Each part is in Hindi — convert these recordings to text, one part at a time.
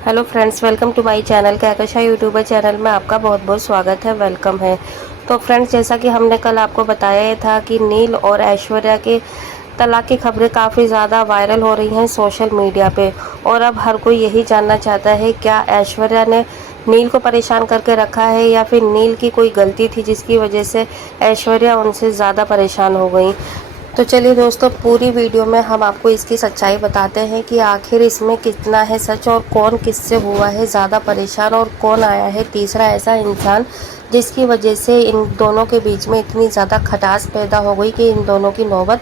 Hello friends, welcome to my channel. Kahkasha YouTuber channel में आपका बहुत बहुत स्वागत है, वेलकम है। तो फ्रेंड्स, जैसा कि हमने कल आपको बताया था कि नील और ऐश्वर्या के तलाक की खबरें काफ़ी ज़्यादा वायरल हो रही हैं सोशल मीडिया पे। और अब हर कोई यही जानना चाहता है, क्या ऐश्वर्या ने नील को परेशान करके रखा है या फिर नील की कोई गलती थी जिसकी वजह से ऐश्वर्या उनसे ज़्यादा परेशान हो गई। तो चलिए दोस्तों, पूरी वीडियो में हम आपको इसकी सच्चाई बताते हैं कि आखिर इसमें कितना है सच और कौन किससे हुआ है ज़्यादा परेशान और कौन आया है तीसरा ऐसा इंसान जिसकी वजह से इन दोनों के बीच में इतनी ज़्यादा खटास पैदा हो गई कि इन दोनों की नौबत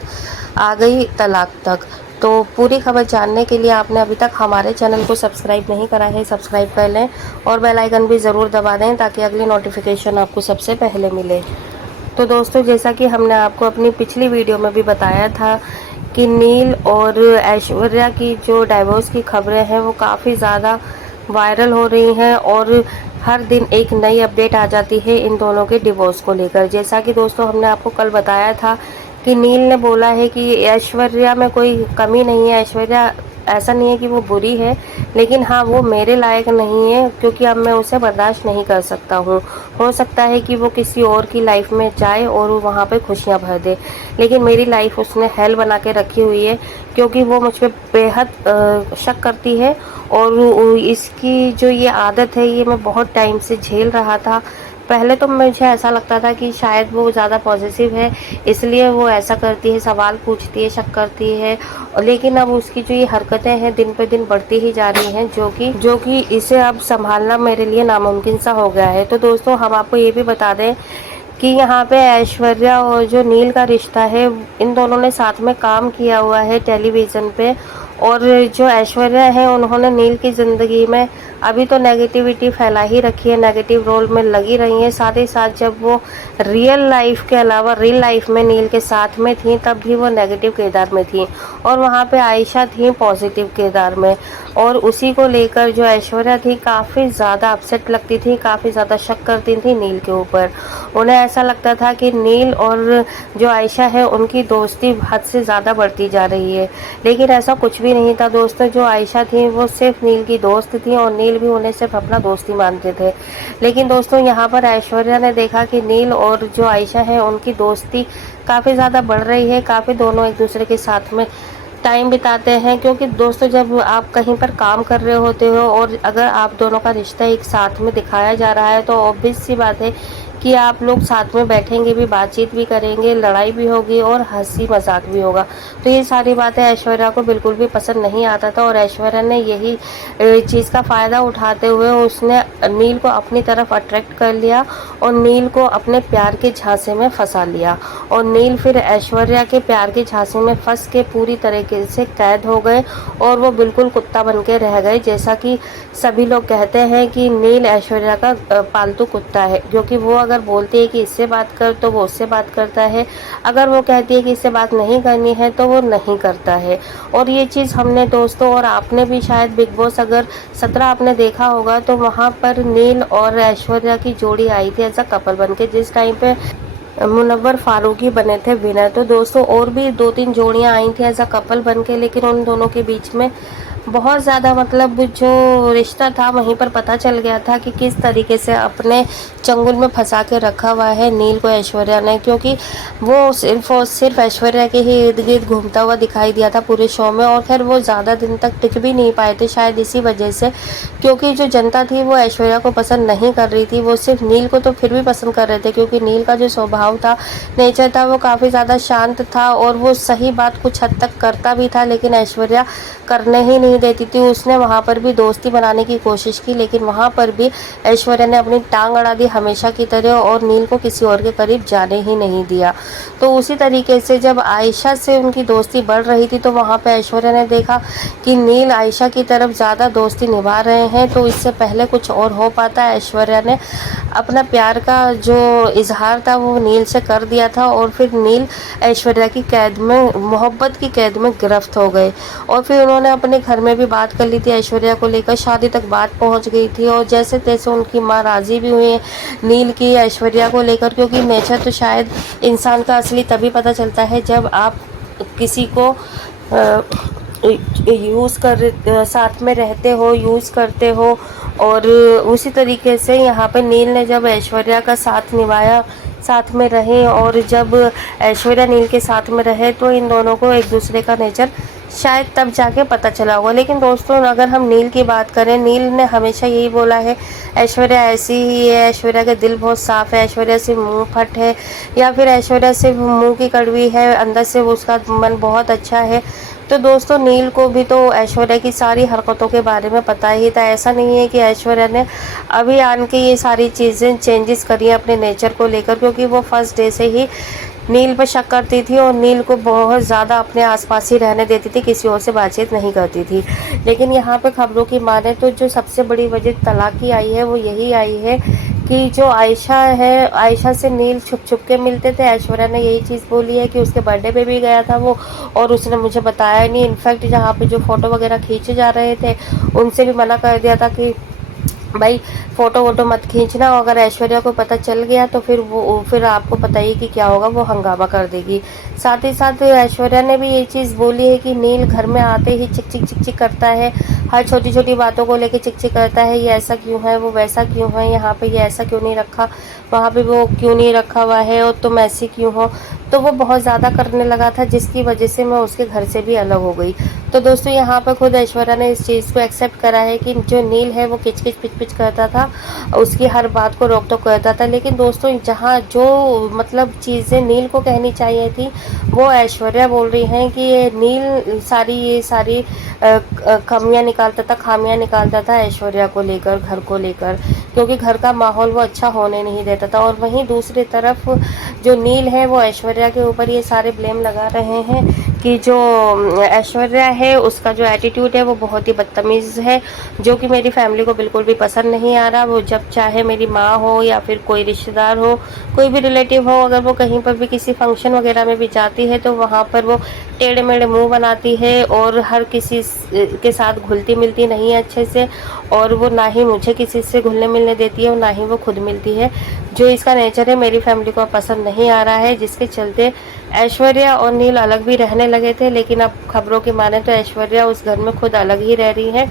आ गई तलाक तक। तो पूरी खबर जानने के लिए आपने अभी तक हमारे चैनल को सब्सक्राइब नहीं करा है, सब्सक्राइब कर लें और बेल आइकन भी ज़रूर दबा दें ताकि अगली नोटिफिकेशन आपको सबसे पहले मिले। तो दोस्तों, जैसा कि हमने आपको अपनी पिछली वीडियो में भी बताया था कि नील और ऐश्वर्या की जो डाइवोर्स की खबरें हैं वो काफ़ी ज़्यादा वायरल हो रही हैं और हर दिन एक नई अपडेट आ जाती है इन दोनों के डिवोर्स को लेकर। जैसा कि दोस्तों हमने आपको कल बताया था कि नील ने बोला है कि ऐश्वर्या में कोई कमी नहीं है, ऐश्वर्या ऐसा नहीं है कि वो बुरी है, लेकिन हाँ वो मेरे लायक नहीं है क्योंकि अब मैं उसे बर्दाश्त नहीं कर सकता हूँ। हो सकता है कि वो किसी और की लाइफ में जाए और वो वहाँ पे खुशियाँ भर दे, लेकिन मेरी लाइफ उसने हेल बना के रखी हुई है क्योंकि वो मुझ पर बेहद शक करती है। और इसकी जो ये आदत है ये मैं बहुत टाइम से झेल रहा था। पहले तो मुझे ऐसा लगता था कि शायद वो ज़्यादा पॉजिटिव है इसलिए वो ऐसा करती है, सवाल पूछती है, शक करती है, लेकिन अब उसकी जो ये हरकतें हैं दिन पे दिन बढ़ती ही जा रही हैं जो कि इसे अब संभालना मेरे लिए नामुमकिन सा हो गया है। तो दोस्तों, हम आपको ये भी बता दें कि यहाँ पे ऐश्वर्या और जो नील का रिश्ता है इन दोनों ने साथ में काम किया हुआ है टेलीविज़न पे। और जो ऐश्वर्या है उन्होंने नील की ज़िंदगी में अभी तो नेगेटिविटी फैला ही रखी है, नेगेटिव रोल में लगी रही हैं। साथ ही साथ जब वो रियल लाइफ के अलावा रियल लाइफ में नील के साथ में थी तब भी वो नेगेटिव किरदार में थी और वहाँ पे आयशा थी पॉजिटिव किरदार में। और उसी को लेकर जो ऐश्वर्या थी काफ़ी ज़्यादा अपसेट लगती थी, काफ़ी ज़्यादा शक करती थी नील के ऊपर। उन्हें ऐसा लगता था कि नील और जो आयशा है उनकी दोस्ती हद से ज़्यादा बढ़ती जा रही है, लेकिन ऐसा कुछ भी नहीं था दोस्तों। जो आयशा थी वो सिर्फ नील की दोस्त थी और नील भी उन्हें सिर्फ अपना दोस्ती मानते थे। लेकिन दोस्तों, यहाँ पर ऐश्वर्या ने देखा कि नील और जो आयशा है उनकी दोस्ती काफ़ी ज़्यादा बढ़ रही है, काफ़ी दोनों एक दूसरे के साथ में टाइम बिताते हैं। क्योंकि दोस्तों, जब आप कहीं पर काम कर रहे होते हो और अगर आप दोनों का रिश्ता एक साथ में दिखाया जा रहा है तो ऑब्वियस सी बात है कि आप लोग साथ में बैठेंगे भी, बातचीत भी करेंगे, लड़ाई भी होगी और हंसी मजाक भी होगा। तो ये सारी बातें ऐश्वर्या को बिल्कुल भी पसंद नहीं आता था और ऐश्वर्या ने यही चीज़ का फ़ायदा उठाते हुए उसने नील को अपनी तरफ अट्रैक्ट कर लिया और नील को अपने प्यार के झांसे में फंसा लिया। और नील फिर ऐश्वर्या के प्यार के झांसे में फंस के पूरी तरीके से कैद हो गए और वो बिल्कुल कुत्ता बन के रह गए। जैसा कि सभी लोग कहते हैं कि नील ऐश्वर्या का पालतू कुत्ता है, क्योंकि वो अगर बोलती है कि इससे बात कर तो वो उससे बात करता है, अगर वो कहती है कि इससे बात नहीं करनी है तो वो नहीं करता है। और ये चीज़ हमने दोस्तों और आपने भी शायद बिग बॉस अगर 17 आपने देखा होगा तो वहाँ पर नील और ऐश्वर्या की जोड़ी आई थी एज अ कपल बन के, जिस टाइम पे मुनव्वर फारूकी बने थे विनर। तो दोस्तों, और भी 2-3 जोड़ियां आई थी एज अ कपल बन के, लेकिन उन दोनों के बीच में बहुत ज़्यादा मतलब जो रिश्ता था वहीं पर पता चल गया था कि किस तरीके से अपने चंगुल में फंसा के रखा हुआ है नील को ऐश्वर्या ने। क्योंकि वो सिर्फ और सिर्फ ऐश्वर्या के ही इर्द गिर्द घूमता हुआ दिखाई दिया था पूरे शो में और फिर वो ज़्यादा दिन तक टिक भी नहीं पाए थे, शायद इसी वजह से। क्योंकि जो जनता थी वो ऐश्वर्या को पसंद नहीं कर रही थी, वो सिर्फ नील को तो फिर भी पसंद कर रहे थे क्योंकि नील का जो स्वभाव था, नेचर था, वो काफ़ी ज़्यादा शांत था और वो सही बात कुछ हद तक करता भी था, लेकिन ऐश्वर्या करने ही नहीं देती थी। उसने वहाँ पर भी दोस्ती बनाने की कोशिश की, लेकिन वहाँ पर भी ऐश्वर्या ने अपनी टांग अड़ा दी हमेशा की तरह और नील को किसी और के करीब जाने ही नहीं दिया। तो उसी तरीके से जब आयशा से उनकी दोस्ती बढ़ रही थी तो वहाँ पे ऐश्वर्या ने देखा कि नील आयशा की तरफ ज़्यादा दोस्ती निभा रहे हैं, तो इससे पहले कुछ और हो पाता है, ऐश्वर्या ने अपना प्यार का जो इजहार था वो नील से कर दिया था और फिर नील ऐश्वर्या की कैद में, मोहब्बत की कैद में गिरफ्त हो गए। और फिर उन्होंने अपने घर में भी बात कर ली थी ऐश्वर्या को लेकर, शादी तक बात पहुंच गई थी और जैसे तैसे उनकी माँ राजी भी हुई है नील की ऐश्वर्या को लेकर। क्योंकि नेचर तो शायद इंसान का असली तभी पता चलता है जब आप किसी को साथ में रहते हो, यूज़ करते हो। और उसी तरीके से यहाँ पे नील ने जब ऐश्वर्या का साथ निभाया, साथ में रहे, और जब ऐश्वर्या नील के साथ में रहे तो इन दोनों को एक दूसरे का नेचर शायद तब जाके पता चला होगा। लेकिन दोस्तों अगर हम नील की बात करें, नील ने हमेशा यही बोला है ऐश्वर्या ऐसी ही है, ऐश्वर्या का दिल बहुत साफ़ है, ऐश्वर्या से मुंह फट है, या फिर ऐश्वर्या से मुंह की कड़वी है, अंदर से उसका मन बहुत अच्छा है। तो दोस्तों नील को भी तो ऐश्वर्या की सारी हरकतों के बारे में पता ही था। ऐसा नहीं है कि ऐश्वर्या ने अभी आन के ये सारी चीज़ें चेंजेस करी हैं अपने नेचर को लेकर, क्योंकि वो फर्स्ट डे से ही नील पर शक करती थी और नील को बहुत ज़्यादा अपने आसपास ही रहने देती थी, किसी और से बातचीत नहीं करती थी। लेकिन यहाँ पे खबरों की माने तो जो सबसे बड़ी वजह तलाक की आई है वो यही आई है कि जो आयशा है, आयशा से नील छुप छुप के मिलते थे। ऐश्वर्या ने यही चीज़ बोली है कि उसके बर्थडे पे भी गया था वो, और उसने मुझे बताया नहीं। इनफैक्ट जहाँ पे जो फ़ोटो वगैरह खींचे जा रहे थे उनसे भी मना कर दिया था कि भाई फ़ोटो वोटो मत खींचना, अगर ऐश्वर्या को पता चल गया तो फिर आपको पता ही कि क्या होगा, वो हंगामा कर देगी। साथ ही साथ ऐश्वर्या ने भी ये चीज़ बोली है कि नील घर में आते ही चिक चिक चिक चिक करता है, हर छोटी छोटी बातों को लेके चिक चिक करता है, ये ऐसा क्यों है, वो वैसा क्यों है, यहाँ पे ये ऐसा क्यों नहीं रखा, वहाँ पे वो क्यों नहीं रखा हुआ है, और तुम ऐसी क्यों हो। तो वो बहुत ज़्यादा करने लगा था, जिसकी वजह से मैं उसके घर से भी अलग हो गई। तो दोस्तों यहाँ पर खुद ऐश्वर्या ने इस चीज़ को एक्सेप्ट करा है कि जो नील है वो किच किच पिच पिच करता था, उसकी हर बात को रोक टोक करता था। लेकिन दोस्तों जहाँ जो मतलब चीज़ें नील को कहनी चाहिए थी वो ऐश्वर्या बोल रही हैं कि ये नील ये सारी कमियाँ निकालता था, खामियाँ निकालता था ऐश्वर्या को लेकर, घर को लेकर, क्योंकि घर का माहौल वो अच्छा होने नहीं देता था। और वहीं दूसरी तरफ जो नील है वो ऐश्वर्या के ऊपर ये सारे ब्लेम लगा रहे हैं कि जो ऐश्वर्या है उसका जो एटीट्यूड है वो बहुत ही बदतमीज़ है, जो कि मेरी फैमिली को बिल्कुल भी पसंद नहीं आ रहा। वो जब चाहे मेरी माँ हो या फिर कोई रिश्तेदार हो, कोई भी रिलेटिव हो, अगर वो कहीं पर भी किसी फंक्शन वगैरह में भी जाती है तो वहाँ पर वो टेढ़े मेढ़े मुँह बनाती है और हर किसी के साथ घुलती मिलती नहीं है अच्छे से, और वो ना ही मुझे किसी से घुलने मिलने देती है और ना ही वो खुद मिलती है। जो इसका नेचर है मेरी फैमिली को पसंद नहीं आ रहा है, जिसके चलते ऐश्वर्या और नील अलग भी रहने लगे थे। लेकिन अब खबरों की माने तो ऐश्वर्या उस घर में खुद अलग ही रह रही है,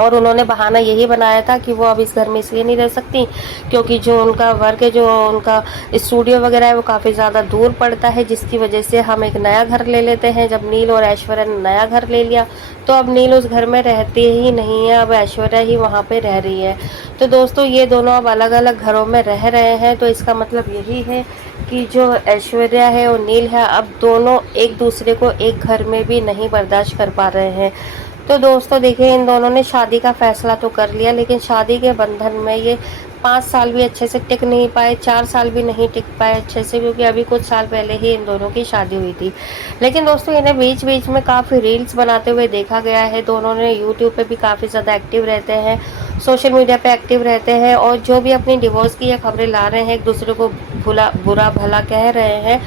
और उन्होंने बहाना यही बनाया था कि वो अब इस घर में इसलिए नहीं रह सकती क्योंकि जो उनका वर्क है, जो उनका स्टूडियो वगैरह है वो काफ़ी ज़्यादा दूर पड़ता है, जिसकी वजह से हम एक नया घर ले लेते हैं। जब नील और ऐश्वर्या ने नया घर ले लिया तो अब नील उस घर में रहती ही नहीं है, अब ऐश्वर्या ही वहाँ पे रह रही है। तो दोस्तों ये दोनों अब अलग अलग घरों में रह रहे हैं, तो इसका मतलब यही है कि जो ऐश्वर्या है और नील है अब दोनों एक दूसरे को एक घर में भी नहीं बर्दाश्त कर पा रहे हैं। तो दोस्तों देखिए इन दोनों ने शादी का फैसला तो कर लिया, लेकिन शादी के बंधन में ये 5 साल भी अच्छे से टिक नहीं पाए, 4 साल भी नहीं टिक पाए अच्छे से, क्योंकि अभी कुछ साल पहले ही इन दोनों की शादी हुई थी। लेकिन दोस्तों इन्हें बीच बीच में काफ़ी रील्स बनाते हुए देखा गया है। दोनों ने यूट्यूब पे भी काफ़ी ज़्यादा एक्टिव रहते हैं, सोशल मीडिया पे एक्टिव रहते हैं, और जो भी अपनी डिवोर्स की ये खबरें ला रहे हैं, एक दूसरे को बुरा भला कह रहे हैं,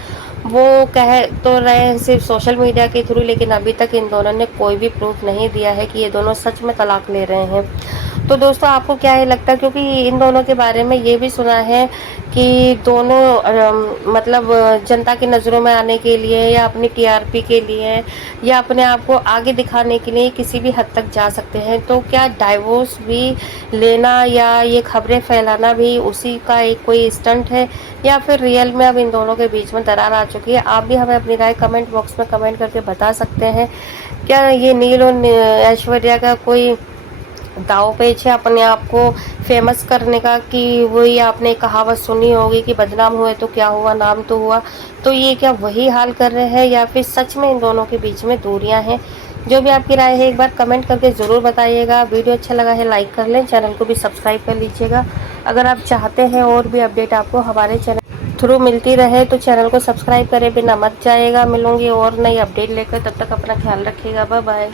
वो कह तो रहे हैं सिर्फ सोशल मीडिया के थ्रू, लेकिन अभी तक इन दोनों ने कोई भी प्रूफ नहीं दिया है कि ये दोनों सच में तलाक ले रहे हैं। तो दोस्तों आपको क्या ही लगता है, क्योंकि इन दोनों के बारे में ये भी सुना है कि दोनों मतलब जनता की नज़रों में आने के लिए या अपनी टीआरपी के लिए या अपने आप को आगे दिखाने के लिए किसी भी हद तक जा सकते हैं। तो क्या डाइवोर्स भी लेना या ये खबरें फैलाना भी उसी का एक कोई स्टंट है, या फिर रियल में अब इन दोनों के बीच में दरार आ चुकी है? आप भी हमें अपनी राय कमेंट बॉक्स में कमेंट करके बता सकते हैं। क्या ये नील और ऐश्वर्या का कोई दाव पेच है अपने आप को फेमस करने का, कि वही आपने कहावत सुनी होगी कि बदनाम हुए तो क्या हुआ, नाम तो हुआ। तो ये क्या वही हाल कर रहे हैं या फिर सच में इन दोनों के बीच में दूरियां हैं? जो भी आपकी राय है एक बार कमेंट करके ज़रूर बताइएगा। वीडियो अच्छा लगा है लाइक कर लें, चैनल को भी सब्सक्राइब कर लीजिएगा। अगर आप चाहते हैं और भी अपडेट आपको हमारे चैनल थ्रू मिलती रहे तो चैनल को सब्सक्राइब करे बिना मत जाइएगा। मिलूंगी और नई अपडेट लेकर, तब तक अपना ख्याल रखिएगा। Bye bye.